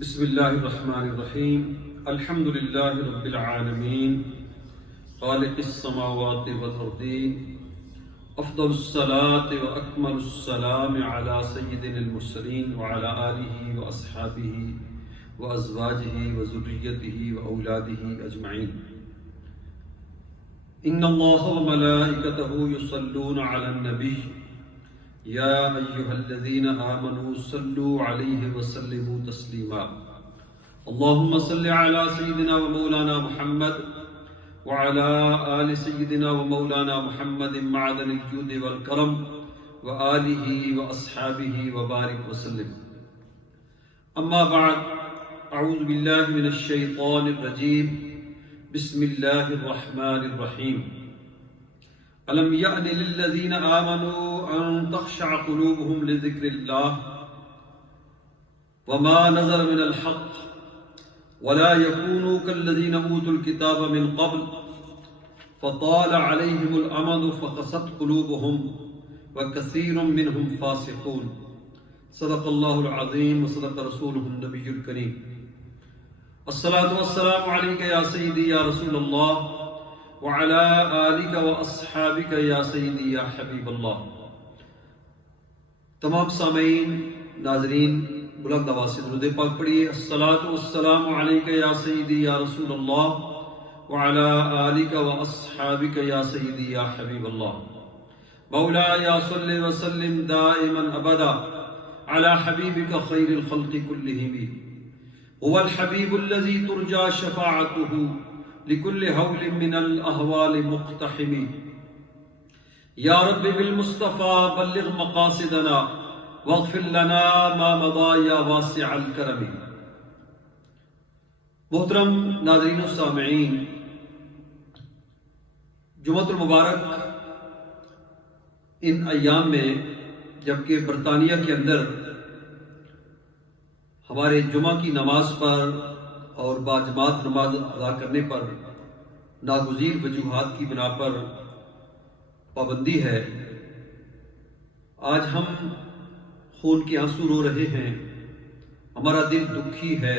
بسم الله الرحمن الرحيم الحمد لله رب العالمين خالق السماوات والأرضين أفضل الصلاة وأكمل السلام على سيدنا المرسلين وعلى آله وأصحابه وأزواجه وذريته وأولاده أجمعين. إن الله وملائكته يصلون على النبي يا أيها الذين آمنوا صلوا عليه وسلموا تسليما. اللهم صل على سيدنا ومولانا محمد وعلى آل سيدنا ومولانا محمد معدن الجود والكرم وآله وأصحابه وبارك وسلم. أما بعد، أعوذ بالله من الشيطان الرجيم. بسم الله الرحمن الرحيم. ألم يأن للذين آمنوا أن تخشع قلوبهم لذكر الله وما نزل من الحق ولا يكونوا كالذين أوتوا الكتاب من قبل فطال عليهم الأمد فقست قلوبهم وكثير منهم فاسقون. صدق الله العظيم وصدق رسوله النبي الكريم. الصلاة والسلام عليك يا سيدي يا رسول الله وعلى آلك وأصحابك یا سیدی یا حبیب اللہ. تمام سامعین، ناظرین، بلند آواز سے درود پاک پڑھیے. الصلاۃ والسلام علیک یا سیدی یا رسول اللہ وعلى آلك وأصحابك یا سیدی یا حبیب اللہ. مولایا صل وسلم دائما ابدا على حبیبك خیر الخلق كلهم. هو الحبیب الذي ترجى شفاعته لكل هول من الأهوال مقتحم. يا رب بالمصطفى بلغ مقاصدنا واغفر لنا ما مضى يا واسع الكرم. محترم ناظرین و سامعین، جمعۃ المبارک ان ایام میں جبکہ برطانیہ کے اندر ہمارے جمعہ کی نماز پر اور باجماعت نماز ادا کرنے پر ناگزیر وجوہات کی بنا پر پابندی ہے، آج ہم خون کے آنسو رو رہے ہیں، ہمارا دل دکھی ہے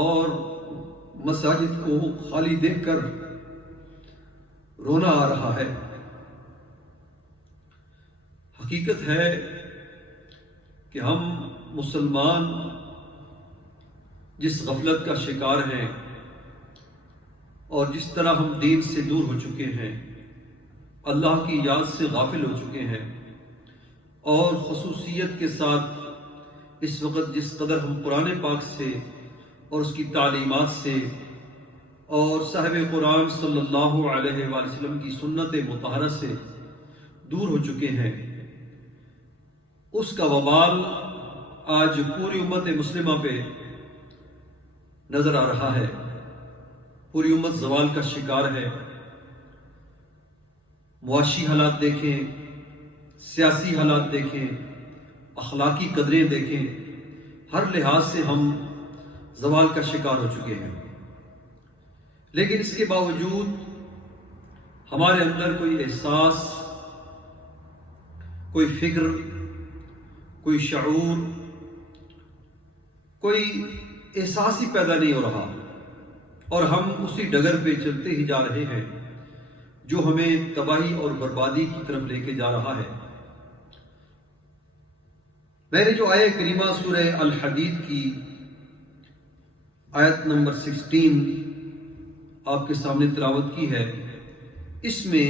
اور مساجد کو خالی دیکھ کر رونا آ رہا ہے. حقیقت ہے کہ ہم مسلمان جس غفلت کا شکار ہیں اور جس طرح ہم دین سے دور ہو چکے ہیں، اللہ کی یاد سے غافل ہو چکے ہیں، اور خصوصیت کے ساتھ اس وقت جس قدر ہم قرآن پاک سے اور اس کی تعلیمات سے اور صاحب قرآن صلی اللہ علیہ وآلہ وسلم کی سنت مطہرہ سے دور ہو چکے ہیں، اس کا وبال آج پوری امت مسلمہ پہ نظر آ رہا ہے. پوری امت زوال کا شکار ہے. معاشی حالات دیکھیں، سیاسی حالات دیکھیں، اخلاقی قدریں دیکھیں، ہر لحاظ سے ہم زوال کا شکار ہو چکے ہیں. لیکن اس کے باوجود ہمارے اندر کوئی احساس، کوئی فکر، کوئی شعور، کوئی احساس ہی پیدا نہیں ہو رہا، اور ہم اسی ڈگر پہ چلتے ہی جا رہے ہیں جو ہمیں تباہی اور بربادی کی طرف لے کے جا رہا ہے. میں نے جو آیت کریمہ سورہ الحدید کی آیت نمبر 16 آپ کے سامنے تلاوت کی ہے، اس میں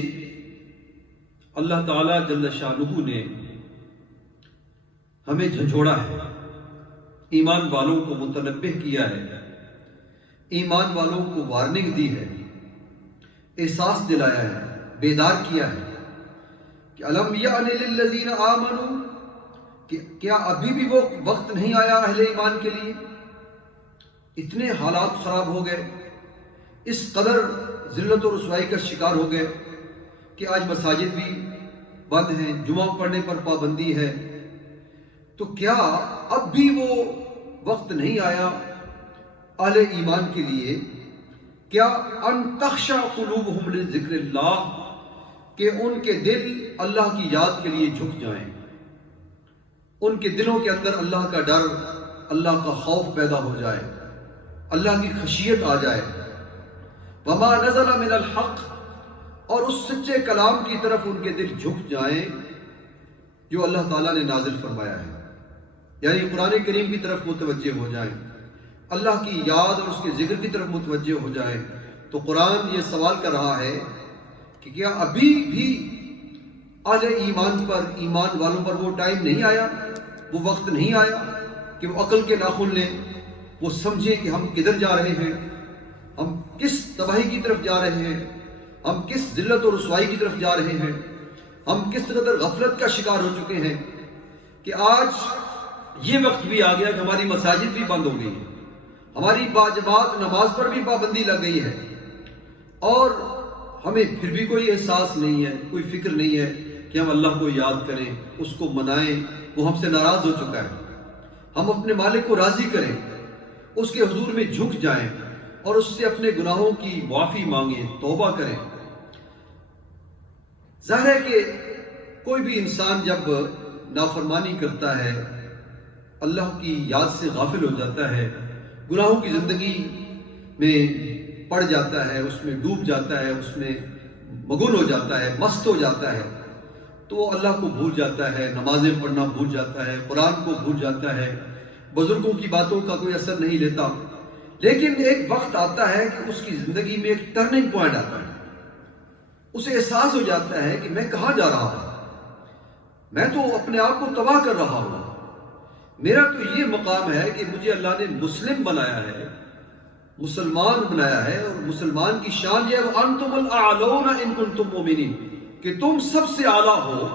اللہ تعالیٰ جل شانہ نے ہمیں جھنجھوڑا ہے، ایمان والوں کو متنبہ کیا ہے، ایمان والوں کو وارننگ دی ہے، احساس دلایا ہے، بیدار کیا ہے کہ الم یأن للذین آمنوا، کہ کیا ابھی بھی وہ وقت نہیں آیا اہل ایمان کے لیے؟ اتنے حالات خراب ہو گئے، اس قدر ذلت و رسوائی کا شکار ہو گئے کہ آج مساجد بھی بند ہیں، جمعہ پڑھنے پر پابندی ہے. تو کیا اب بھی وہ وقت نہیں آیا اہل ایمان کے لیے؟ کیا ان تخشع قلوبہم لذکر اللہ، کہ ان کے دل اللہ کی یاد کے لیے جھک جائیں، ان کے دلوں کے اندر اللہ کا ڈر، اللہ کا خوف پیدا ہو جائے، اللہ کی خشیت آ جائے۔ وما نزل من الحق، اور اس سچے کلام کی طرف ان کے دل جھک جائیں جو اللہ تعالیٰ نے نازل فرمایا ہے، یعنی قرآن کریم کی طرف متوجہ ہو جائیں، اللہ کی یاد اور اس کے ذکر کی طرف متوجہ ہو جائیں۔ تو قرآن یہ سوال کر رہا ہے کہ کیا ابھی بھی اہل ایمان پر، ایمان والوں پر وہ ٹائم نہیں آیا، وہ وقت نہیں آیا کہ وہ عقل کے ناخن لیں، وہ سمجھیں کہ ہم کدھر جا رہے ہیں، ہم کس تباہی کی طرف جا رہے ہیں، ہم کس ذلت اور رسوائی کی طرف جا رہے ہیں، ہم کس قدر غفلت کا شکار ہو چکے ہیں کہ آج یہ وقت بھی آ گیا کہ ہماری مساجد بھی بند ہو گئی ہیں، ہماری باجماعت نماز پر بھی پابندی لگ گئی ہے، اور ہمیں پھر بھی کوئی احساس نہیں ہے، کوئی فکر نہیں ہے کہ ہم اللہ کو یاد کریں، اس کو منائیں، وہ ہم سے ناراض ہو چکا ہے۔ ہم اپنے مالک کو راضی کریں، اس کے حضور میں جھک جائیں اور اس سے اپنے گناہوں کی معافی مانگیں، توبہ کریں۔ ظاہر ہے کہ کوئی بھی انسان جب نافرمانی کرتا ہے، اللہ کی یاد سے غافل ہو جاتا ہے، گناہوں کی زندگی میں پڑ جاتا ہے، اس میں ڈوب جاتا ہے، اس میں مگن ہو جاتا ہے، مست ہو جاتا ہے، تو وہ اللہ کو بھول جاتا ہے، نمازیں پڑھنا بھول جاتا ہے، قرآن کو بھول جاتا ہے، بزرگوں کی باتوں کا کوئی اثر نہیں لیتا۔ لیکن ایک وقت آتا ہے کہ اس کی زندگی میں ایک ٹرننگ پوائنٹ آتا ہے، اسے احساس ہو جاتا ہے کہ میں کہاں جا رہا ہوں، میں تو اپنے آپ کو تباہ کر رہا ہوں، میرا تو یہ مقام ہے کہ مجھے اللہ نے مسلم بنایا ہے، مسلمان بنایا ہے، اور مسلمان کی شان یہ ہے وَأَنْتُمُ الْأَعْلَوْنَ إِن كُنتُم مُؤْمِنِينَ، کہ تم سب سے اعلیٰ ہو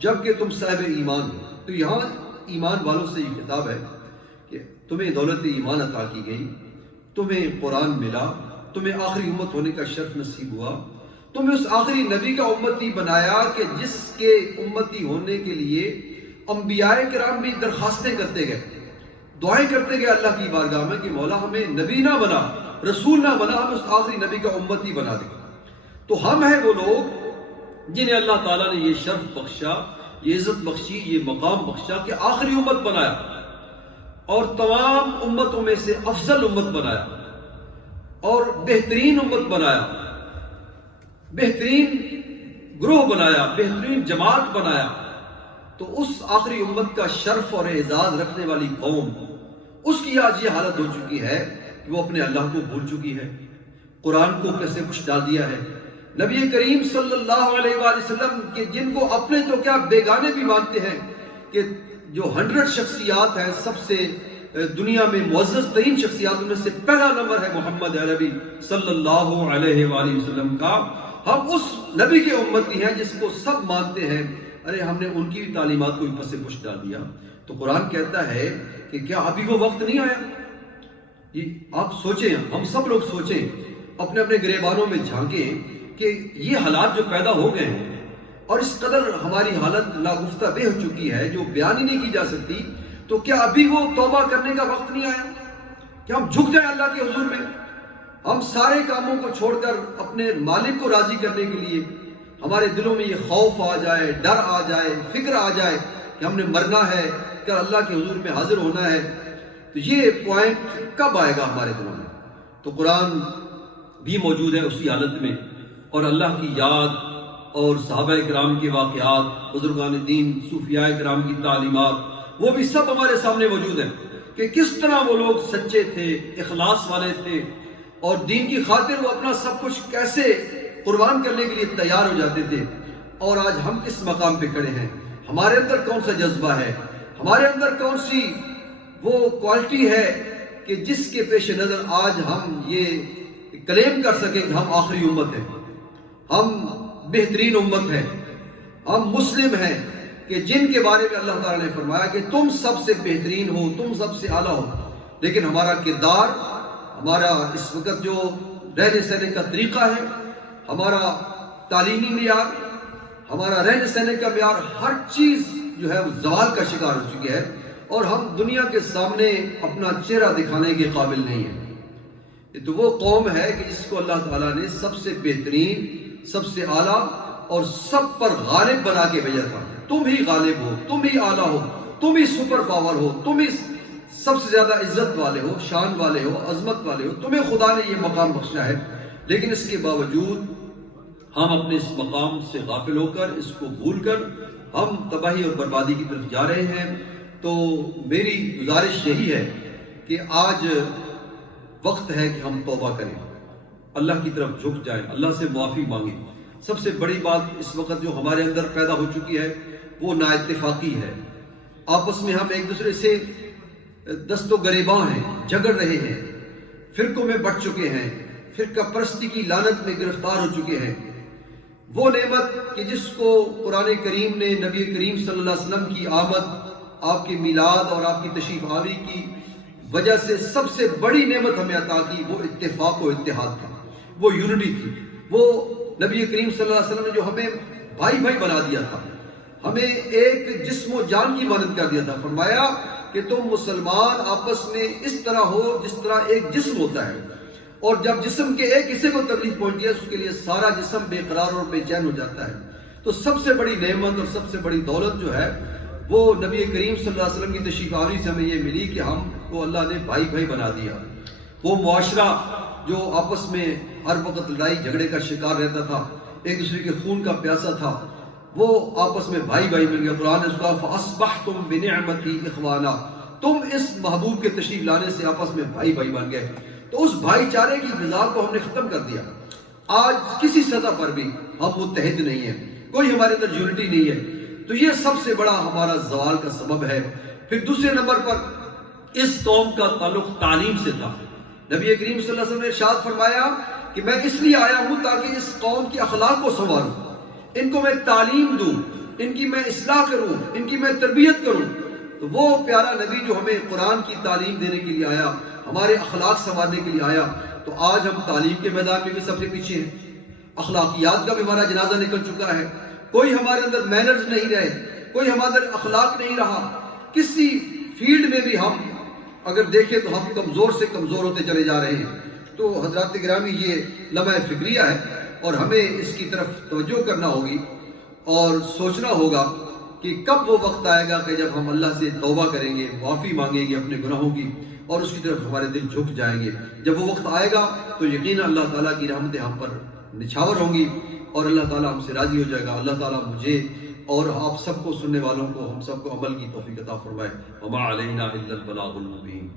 جبکہ تم صاحب ایمان ہو۔ تو یہاں ایمان والوں سے یہ خطاب ہے کہ تمہیں دولت ایمان عطا کی گئی، تمہیں قرآن ملا، تمہیں آخری امت ہونے کا شرف نصیب ہوا، تمہیں اس آخری نبی کا امتی بنایا کہ جس کے امتی ہونے کے لیے انبیاء کرام بھی درخواستیں کرتے گئے، دعائیں کرتے گئے اللہ کی بارگاہ میں کہ مولا ہمیں نبی نہ بنا، رسول نہ بنا، ہمیں اس آخری نبی کا امتی بنا دے۔ تو ہم ہیں وہ لوگ جنہیں اللہ تعالیٰ نے یہ شرف بخشا، یہ عزت بخشی، یہ مقام بخشا کہ آخری امت بنایا اور تمام امتوں میں سے افضل امت بنایا اور بہترین امت بنایا، بہترین گروہ بنایا، بہترین جماعت بنایا۔ تو اس آخری امت کا شرف اور اعزاز رکھنے والی قوم، اس کی آج یہ حالت ہو چکی ہے کہ وہ اپنے اللہ کو بھول چکی ہے، قرآن کو کیسے کچھ ڈال دیا ہے، نبی کریم صلی اللہ علیہ وآلہ وسلم کے جن کو اپنے تو کیا بیگانے بھی مانتے ہیں، کہ جو 100 شخصیات ہیں، سب سے دنیا میں معزز ترین شخصیات میں سے پہلا نمبر ہے محمد عربی صلی اللہ علیہ وآلہ وسلم کا، ہم اس نبی کے امتی ہیں جس کو سب مانتے ہیں، ارے ہم نے ان کی بھی تعلیمات کو بھی پس پش ڈال دیا۔ تو قرآن کہتا ہے کہ کیا ابھی وہ وقت نہیں آیا؟ یہ آپ سوچیں، ہم سب لوگ سوچیں، اپنے اپنے گریبانوں میں جھانکیں کہ یہ حالات جو پیدا ہو گئے ہیں اور اس قدر ہماری حالت لاگفتہ بے ہو چکی ہے جو بیان ہی نہیں کی جا سکتی، تو کیا ابھی وہ توبہ کرنے کا وقت نہیں آیا کہ ہم جھک جائیں اللہ کے حضور میں، ہم سارے کاموں کو چھوڑ کر اپنے مالک کو راضی کرنے کے لیے ہمارے دلوں میں یہ خوف آ جائے، ڈر آ جائے، فکر آ جائے کہ ہم نے مرنا ہے، کہ اللہ کے حضور میں حاضر ہونا ہے۔ تو یہ پوائنٹ کب آئے گا ہمارے دلوں میں؟ تو قرآن بھی موجود ہے اسی حالت میں، اور اللہ کی یاد اور صحابہ کرام کے واقعات، بزرگان دین، صوفیاء کرام کی تعلیمات، وہ بھی سب ہمارے سامنے موجود ہیں کہ کس طرح وہ لوگ سچے تھے، اخلاص والے تھے، اور دین کی خاطر وہ اپنا سب کچھ کیسے قربان کرنے کے لیے تیار ہو جاتے تھے۔ اور آج ہم کس مقام پہ کھڑے ہیں؟ ہمارے اندر کون سا جذبہ ہے؟ ہمارے اندر کون سی وہ کوالٹی ہے کہ جس کے پیش نظر آج ہم یہ کلیم کر سکیں کہ ہم آخری امت ہیں، ہم بہترین امت ہیں، ہم مسلم ہیں، کہ جن کے بارے میں اللہ تعالیٰ نے فرمایا کہ تم سب سے بہترین ہو، تم سب سے اعلیٰ ہو۔ لیکن ہمارا کردار، ہمارا اس وقت جو رہنے سہنے کا طریقہ ہے، ہمارا تعلیمی معیار، ہمارا رہنے سہنے کا معیار، ہر چیز جو ہے وہ زوال کا شکار ہو چکی ہے، اور ہم دنیا کے سامنے اپنا چہرہ دکھانے کے قابل نہیں ہیں۔ تو وہ قوم ہے کہ جس کو اللہ تعالیٰ نے سب سے بہترین، سب سے اعلیٰ اور سب پر غالب بنا کے بھیجا تھا۔ تم ہی غالب ہو، تم ہی اعلیٰ ہو، تم ہی سپر پاور ہو، تم ہی سب سے زیادہ عزت والے ہو، شان والے ہو، عظمت والے ہو، تمہیں خدا نے یہ مقام بخشا ہے، لیکن اس کے باوجود ہم اپنے اس مقام سے غافل ہو کر، اس کو بھول کر ہم تباہی اور بربادی کی طرف جا رہے ہیں۔ تو میری گزارش یہی ہے کہ آج وقت ہے کہ ہم توبہ کریں، اللہ کی طرف جھک جائیں، اللہ سے معافی مانگیں۔ سب سے بڑی بات اس وقت جو ہمارے اندر پیدا ہو چکی ہے وہ نااتفاقی ہے۔ آپس میں ہم ایک دوسرے سے دست و گریباں ہیں، جھگڑ رہے ہیں، فرقوں میں بٹ چکے ہیں، فرقہ پرستی کی لعنت میں گرفتار ہو چکے ہیں۔ وہ نعمت کہ جس کو قرآن کریم نے نبی کریم صلی اللہ علیہ وسلم کی آمد، آپ کے میلاد اور آپ کی تشریف آوری کی وجہ سے سب سے بڑی نعمت ہمیں عطا کی، وہ اتفاق و اتحاد تھا، وہ یونٹی تھی۔ وہ نبی کریم صلی اللہ علیہ وسلم نے جو ہمیں بھائی بھائی بنا دیا تھا، ہمیں ایک جسم و جان کی مانند کر دیا تھا۔ فرمایا کہ تم مسلمان آپس میں اس طرح ہو جس طرح ایک جسم ہوتا ہے، اور جب جسم کے ایک حصے کو تکلیف پہنچتی ہے اس کے لیے سارا جسم بے قرار اور بے چین ہو جاتا ہے۔ تو سب سے بڑی نعمت اور سب سے بڑی دولت جو ہے وہ نبی کریم صلی اللہ علیہ وسلم کی تشریف آوری سے ہمیں یہ ملی کہ ہم کو اللہ نے بھائی بھائی بنا دیا۔ وہ معاشرہ جو آپس میں ہر وقت لڑائی جھگڑے کا شکار رہتا تھا، ایک دوسرے کے خون کا پیاسا تھا، وہ آپس میں بھائی بھائی مل گیا۔ قرآن نے اس کا فَأَصْبَحْتُمْ بِنِعْمَتِي إِخْوَانًا، تم اس محبوب کے تشریف لانے سے آپس میں بھائی بھائی بن گئے۔ تو اس بھائی چارے کی فضا کو ہم نے ختم کر دیا۔ آج کسی سطح پر بھی ہم متحد نہیں ہیں، کوئی ہمارے اندر یونٹی نہیں ہے۔ تو یہ سب سے بڑا ہمارا زوال کا سبب ہے۔ پھر دوسرے نمبر پر اس قوم کا تعلق تعلیم سے تھا۔ نبی کریم صلی اللہ علیہ وسلم نے ارشاد فرمایا کہ میں اس لیے آیا ہوں تاکہ اس قوم کے اخلاق کو سنواروں، ان کو میں تعلیم دوں، ان کی میں اصلاح کروں، ان کی میں تربیت کروں۔ تو وہ پیارا نبی جو ہمیں قرآن کی تعلیم دینے کے لیے آیا، ہمارے اخلاق سنوارنے کے لیے آیا، تو آج ہم تعلیم کے میدان میں بھی سب سے پیچھے ہیں۔ اخلاقیات کا بھی ہمارا جنازہ نکل چکا ہے، کوئی ہمارے اندر مینرز نہیں رہے، کوئی ہمارے اندر اخلاق نہیں رہا۔ کسی فیلڈ میں بھی ہم اگر دیکھیں تو ہم کمزور سے کمزور ہوتے چلے جا رہے ہیں۔ تو حضرات گرامی یہ لمحہ فکریہ ہے اور ہمیں اس کی طرف توجہ کرنا ہوگی اور سوچنا ہوگا کہ کب وہ وقت آئے گا کہ جب ہم اللہ سے توبہ کریں گے، معافی مانگیں گے اپنے گناہوں کی، اور اس کی طرف ہمارے دل جھک جائیں گے۔ جب وہ وقت آئے گا تو یقیناً اللہ تعالیٰ کی رحمتیں ہم پر نچھاور ہوں گی اور اللہ تعالیٰ ہم سے راضی ہو جائے گا۔ اللہ تعالیٰ مجھے اور آپ سب کو، سننے والوں کو، ہم سب کو عمل کی توفیق عطا فرمائے۔ وما علینا الا البلاغ المبین۔